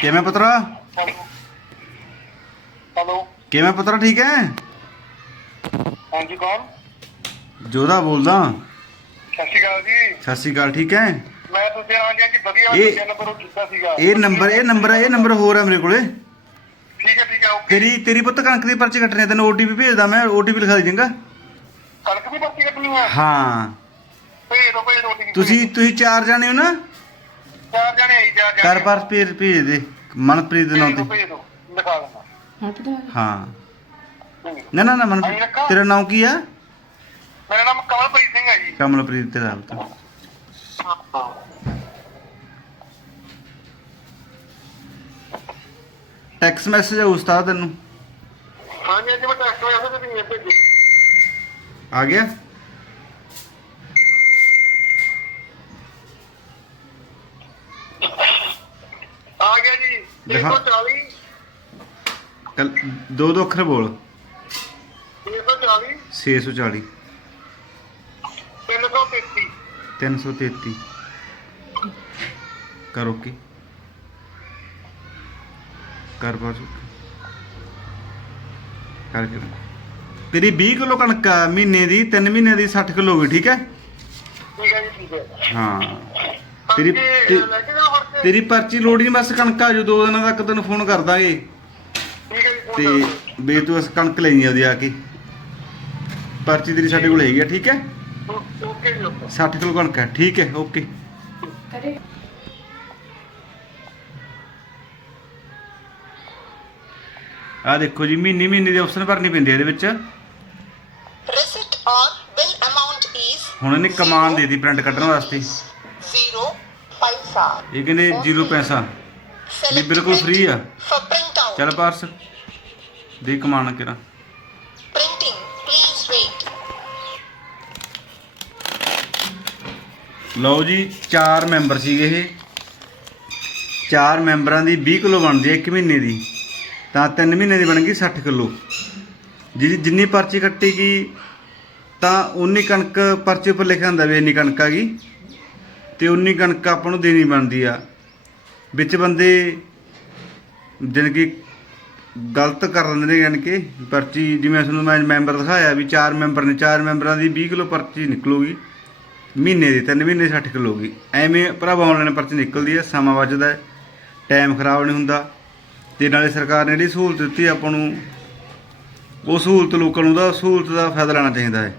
ਕਿਵੇਂ ਪੁੱਤਰਾ? ਹੈਲੋ। ਕਿਵੇਂ ਪੁੱਤਰਾ ਠੀਕ ਹੈ ਹਾਂਜੀ ਕੌਣ? ਜੋਦਾ ਬੋਲਦਾ। ਸਤਿ ਸ਼੍ਰੀ ਅਕਾਲ ਜੀ। ਸਤਿ ਸ਼੍ਰੀ ਅਕਾਲ ਠੀਕ ਹੈ ਮੈਂ ਤੁਸੀਂ ਹਾਂ ਜੀ ਵਧੀਆ ਇਹ- ਨੰਬਰ ਉਹ ਕੀਤਾ ਸੀਗਾ। ਇਹ ਨੰਬਰ ਇਹ ਨੰਬਰ ਇਹ ਨੰਬਰ ਹੋਰ ਹੈ ਮੇਰੇ ਕੋਲੇ। ਠੀਕ ਹੈ ਠੀਕ ਹੈ ਓਕੇ। ਤੇਰੀ ਤੇਰੀ ਪੁੱਤ ਕਣਕ ਦੀ ਪਰਚੀ ਕੱਟਣੀ ਹੈ ਤੈਨੂੰ OTP ਭੇਜਦਾ ਮੈਂ OTP ਲਿਖਾ ਦੇ ਚੰਗਾ। ਵੀ ਪਰਚੀ ਕੱਟਣੀ ਹੈ। ਹਾਂ ਭੇਜ ਦੋ ਭੇਜ ਦੋ ਤੁਸੀਂ ਤੁਸੀਂ ਚਾਰ ਜਾਣੇ ਹੋ ਨਾ? ਚਾਰ ਜਣੇ ਆਈ ਚਾਰ ਜਣੇ ਕਰ ਪਰ ਭੇਜ ਭੇਜ ਦੇ। ਮਨਪ੍ਰੀਤ ਦੇ ਨਾਂ ਭੇਜ ਤੇ ਦਿਓ, ਭੇਜ ਦੋ। ਲਿਖਾ ਦਿੰਦਾ। ਹਾਂ ਪਤਾ ਹਾਂ। ਭੇਜ ਦਿਓ। ਨਾ ਨਾ ਨਾ? ਤੇਰਾ ਨਾਮ ਕੀ ਆ? ਮੇਰਾ ਨਾਮ ਕਮਲਪ੍ਰੀਤ ਸਿੰਘ ਹੈ ਜੀ। ਕਮਲਪ੍ਰੀਤ ਤੇਰਾ ਪੁੱਤ ਹਾਂ ਟੈਕਸ ਮੈਸੇਜ ਆ ਉਸਤਾਦ ਤੈਨੂੰ? ਹਾਂਜੀ ਅੱਜ ਮੈਂ ਹੋਇਆ ਸੀ ਤੇ ਨਹੀਂ ਭੇਜੀ। ਆ ਗਿਆ ਆ ਗਿਆ ਜੀ ਲਿਖਾ। 140 ਕੱਲ ਦੋ ਦੋ ਅੱਖਰ ਬੋਲ 340 640 333 333 ਕਰ ਓਕੇ ਕਰ ਬਾਜੂ ਕਰ ਕਰ ਤੇਰੀ 20 ਕਿਲੋ ਕਣਕ ਆ ਮਹੀਨੇ ਦੀ 3 ਮਹੀਨੇ ਦੀ 60 ਕਿਲੋ ਹੋ ਗਈ ਠੀਕ ਹੈ? ਠੀਕ ਹੈ ਜੀ ਠੀਕ ਹੈ। ਹਾਂ। ਤੇਰੀ ਬਾਕੀ, ਤੇ- ਲੈ ਕੇ ਜਾਓ ਫੜ ਕੇ ਤੇਰੀ ਪਰਚੀ ਲੋੜ ਨਹੀਂ ਬਸ ਕਣਕ ਆ ਜੋ ਦੋ ਦਿਨਾਂ ਤੱਕ ਤੈਨੂੰ ਫੋਨ ਕਰ ਦਾਂਗੇ। ਠੀਕ ਹੈ ਜੀ ਫੋਨ ਤੇ ਦਿਓ। ਬੇ ਤੂੰ ਇਸ ਕਣਕ ਲੈਣੀ ਉਹਦੀ ਆ ਕੇ। ਪਰਚੀ ਤੇਰੀ ਸਾਡੇ ਕੋਲ ਹੈਗੀ ਆ ਠੀਕ ਹੈ? ਓ- ਓਕੇ ਜੀ ਓਕੇ। 60 ਕਿਲੋ ਕਣਕ ਹੈ ਠੀਕ ਹੈ ਓਕੇ। ਆ ਦੇਖੋ ਜੀ ਮਹੀਨੇ ਮਹੀਨੇ ਦੇ ਆਪਸ਼ਨ ਭਰਨੀ ਪੈਂਦੀ ਇਹਦੇ ਵਿੱਚ। Or bill amount is ਹੁਣ ਇਹਨੇ ਕਮਾਨ ਦੇ ਦਿੱਤੀ ਪ੍ਰਿੰਟ ਕੱਢਣ ਵਾਸਤੇ zero paisa. ਇਹ ਕਹਿੰਦੇ 0 ਪੈਸਾ Select ਬਿਲਕੁਲ free ਆ। ਚੱਲ ਪਾਰਸ ਦੇ ਕਮਾਨ ਕਿਰਾ Printing. Please wait. ਲਓ ਜੀ ਚਾਰ ਮੈਂਬਰ ਸੀਗੇ ਇਹ ਚਾਰ ਮੈਂਬਰਾਂ ਦੀ 20 ਕਿਲੋ ਬਣਦੀ ਹੈ ਇੱਕ ਮਹੀਨੇ ਦੀ ਤਾਂ 3 ਮਹੀਨੇ ਦੀ ਬਣ ਗਈ 60 ਕਿਲੋ ਜਿਹਦੀ ਜਿੰਨੀ ਪਰਚੀ ਕੱਟੀ ਗਈ ਤਾਂ ਉਨੀ ਕਣਕ ਪਰਚੀ ਉੱਪਰ ਲਿਖਿਆ ਹੁੰਦਾ ਵੀ ਇੰਨੀ ਕਣਕ ਆ ਗਈ ਤੇ ਉਨੀ ਕਣਕ ਆਪਾਂ ਨੂੰ ਦੇਣੀ ਬਣਦੀ ਆ। ਵਿੱਚ ਬੰਦੇ ਜਾਣੀ ਕਿ ਗਲਤ ਕਰ ਦਿੰਦੇ ਨੇ ਯਾਨੀ ਕਿ ਪਰਚੀ, ਜਿਵੇਂ ਤੁਹਾਨੂੰ ਮੈਂ ਮੈਂਬਰ ਦਿਖਾਇਆ ਵੀ ਚਾਰ ਮੈਂਬਰ ਨੇ, ਚਾਰ ਮੈਂਬਰਾਂ ਦੀ 20 ਕਿਲੋ ਪਰਚੀ ਨਿਕਲੂਗੀ, ਮਹੀਨੇ ਦੀ, ਤਿੰਨ ਮਹੀਨੇ ਦੀ 60 ਕਿਲੋ ਹੋਗੀ ਐਵੇਂ ਭਰਾਵਾ ਆਨਲਾਈਨ ਪਰਚੀ ਨਿਕਲਦੀ ਹੈ ਸਮਾਂ ਬਚਦਾ ਟਾਈਮ ਖਰਾਬ ਨਹੀਂ ਹੁੰਦਾ ਤੇ ਨਾਲੇ ਸਰਕਾਰ ਨੇ ਜਿਹੜੀ ਸਹੂਲਤ ਦਿੱਤੀ ਆਪਾਂ ਨੂੰ, ਉਹ ਸਹੂਲਤ ਲੋਕਾਂ ਨੂੰ ਦਾ, ਸਹੂਲਤ ਦਾ ਫਾਇਦਾ ਲੈਣਾ ਚਾਹੀਦਾ ਹੈ।